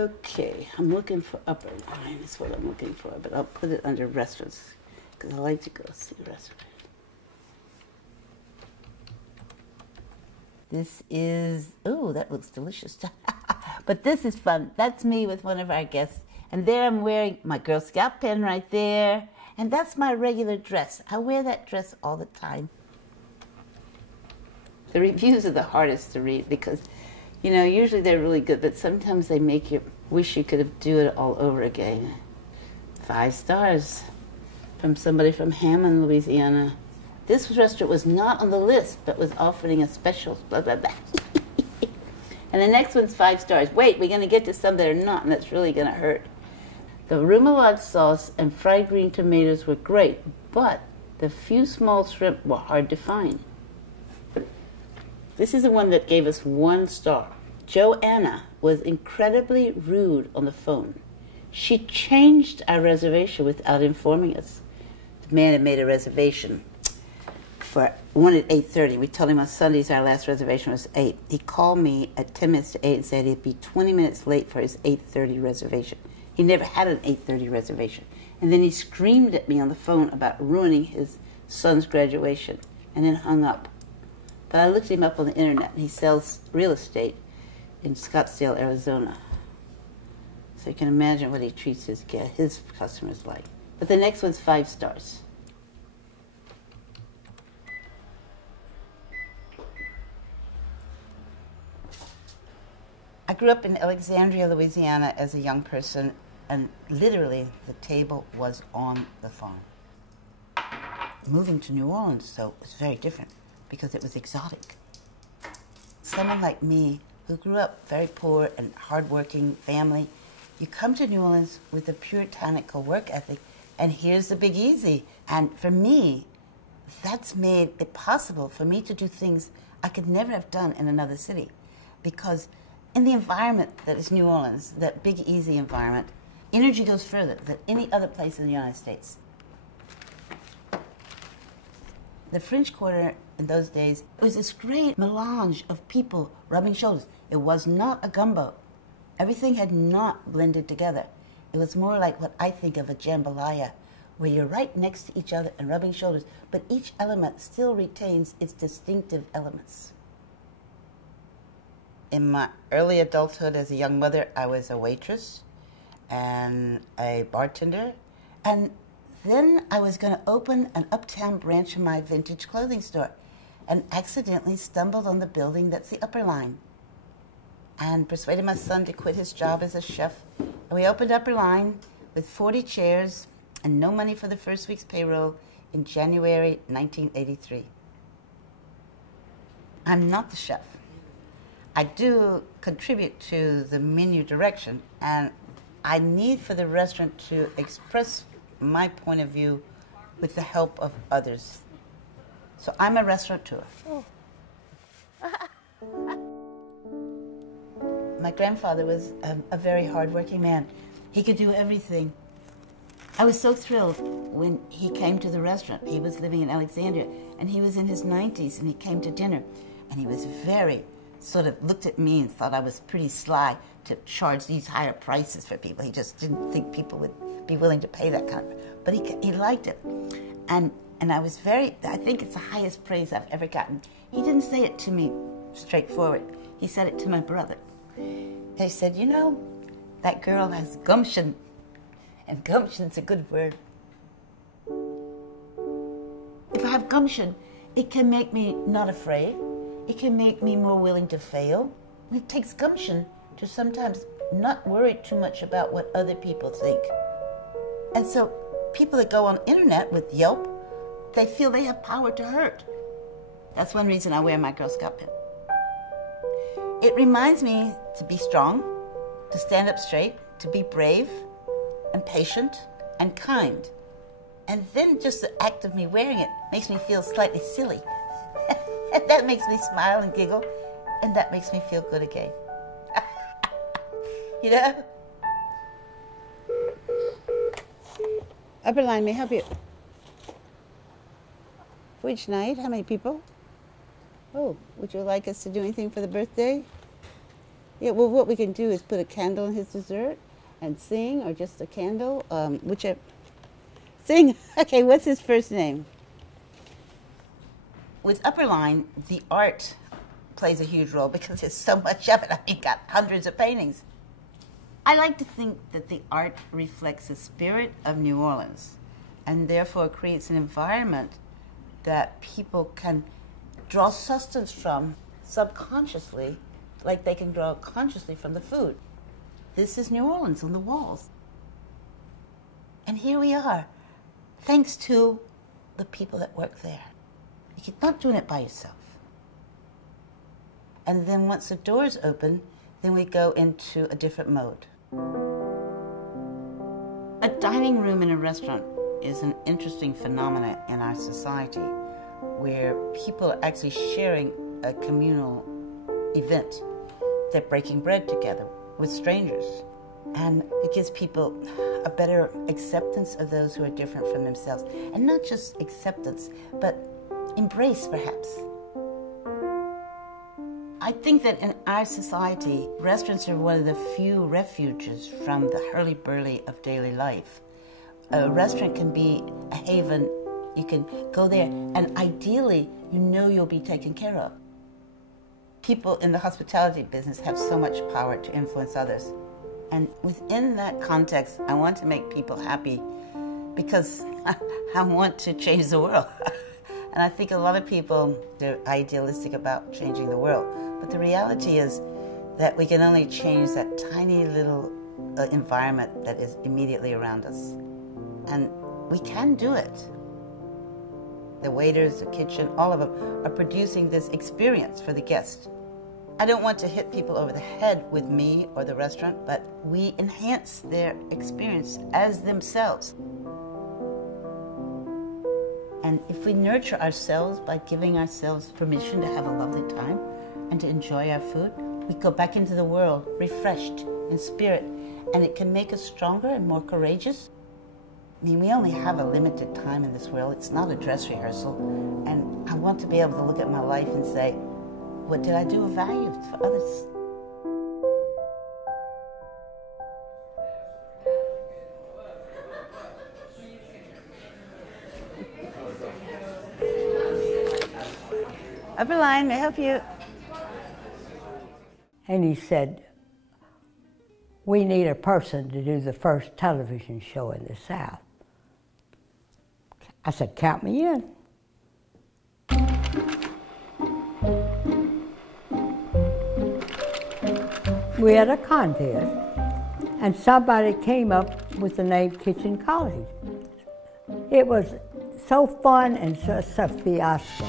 Okay, I'm looking for Upperline. That's what I'm looking for, but I'll put it under restaurants because I like to go see restaurants. This is, ooh, that looks delicious. But this is fun. That's me with one of our guests. And there I'm wearing my Girl Scout pin right there. And that's my regular dress. I wear that dress all the time. The reviews are the hardest to read because, you know, usually they're really good, but sometimes they make you wish you could have do it all over again. 5 stars from somebody from Hammond, Louisiana. This restaurant was not on the list, but was offering a special, blah, blah, blah. And the next one's 5 stars. Wait, we're going to get to some that are not, and that's really going to hurt. The remoulade sauce and fried green tomatoes were great, but the few small shrimp were hard to find. This is the one that gave us 1 star. JoAnn was incredibly rude on the phone. She changed our reservation without informing us. The man had made a reservation for one at 8:30. We told him on Sundays our last reservation was 8. He called me at 10 minutes to 8 and said he'd be 20 minutes late for his 8:30 reservation. He never had an 8:30 reservation. And then he screamed at me on the phone about ruining his son's graduation and then hung up. But I looked him up on the internet, and he sells real estate in Scottsdale, Arizona. So you can imagine what he treats his customers like. But the next one's 5 stars. I grew up in Alexandria, Louisiana as a young person, and literally the table was on the phone. Moving to New Orleans, though, was very different because it was exotic. Someone like me, who grew up very poor and hardworking family, you come to New Orleans with a puritanical work ethic, and here's the Big Easy. And for me, that's made it possible for me to do things I could never have done in another city. Because in the environment that is New Orleans, that Big Easy environment, energy goes further than any other place in the United States. The French Quarter in those days, it was this great melange of people rubbing shoulders. It was not a gumbo. Everything had not blended together. It was more like what I think of a jambalaya, where you're right next to each other and rubbing shoulders, but each element still retains its distinctive elements. In my early adulthood as a young mother, I was a waitress and a bartender, and then I was going to open an uptown branch of my vintage clothing store and accidentally stumbled on the building that's the Upperline and persuaded my son to quit his job as a chef. And we opened Upperline with 40 chairs and no money for the first week's payroll in January 1983. I'm not the chef. I do contribute to the menu direction, and I need for the restaurant to express my point of view with the help of others. So I'm a restaurateur. Oh. My grandfather was a very hardworking man. He could do everything. I was so thrilled when he came to the restaurant. He was living in Alexandria, and he was in his 90s, and he came to dinner, and he was very sort of looked at me and thought I was pretty sly to charge these higher prices for people. He just didn't think people would be willing to pay that kind of, but he liked it. And I was I think it's the highest praise I've ever gotten. He didn't say it to me straightforward. He said it to my brother. He said, you know, that girl has gumption, and gumption's a good word. If I have gumption, it can make me not afraid. It can make me more willing to fail. It takes gumption to sometimes not worry too much about what other people think. And so people that go on the internet with Yelp, they feel they have power to hurt. That's one reason I wear my Girl Scout pin. It reminds me to be strong, to stand up straight, to be brave and patient and kind. And then just the act of me wearing it makes me feel slightly silly. And that makes me smile and giggle, and that makes me feel good again. You know? Upperline, may I help you? Which night? How many people? Oh, would you like us to do anything for the birthday? Yeah, well, what we can do is put a candle in his dessert and sing, or just a candle, whichever. Sing. Okay, what's his first name? With Upperline, the art plays a huge role because there's so much of it. I mean, got hundreds of paintings. I like to think that the art reflects the spirit of New Orleans and therefore creates an environment that people can draw sustenance from subconsciously, like they can draw consciously from the food. This is New Orleans on the walls. And here we are, thanks to the people that work there. You're not doing it by yourself. And then once the doors open, then we go into a different mode. A dining room in a restaurant is an interesting phenomenon in our society where people are actually sharing a communal event. They're breaking bread together with strangers. And it gives people a better acceptance of those who are different from themselves. And not just acceptance, but embrace, perhaps. I think that in our society, restaurants are one of the few refuges from the hurly-burly of daily life. A restaurant can be a haven. You can go there, and ideally, you know you'll be taken care of. People in the hospitality business have so much power to influence others. And within that context, I want to make people happy because I want to change the world. And I think a lot of people, they're idealistic about changing the world. But the reality is that we can only change that tiny little environment that is immediately around us. And we can do it. The waiters, the kitchen, all of them are producing this experience for the guest. I don't want to hit people over the head with me or the restaurant, but we enhance their experience as themselves. And if we nurture ourselves by giving ourselves permission to have a lovely time and to enjoy our food, we go back into the world refreshed in spirit, and it can make us stronger and more courageous. I mean, we only have a limited time in this world. It's not a dress rehearsal. And I want to be able to look at my life and say, what did I do of value for others? Upperline, may I help you? And he said, we need a person to do the first television show in the South. I said, count me in. We had a contest, and somebody came up with the name Kitchen College. It was so fun and such a fiasco.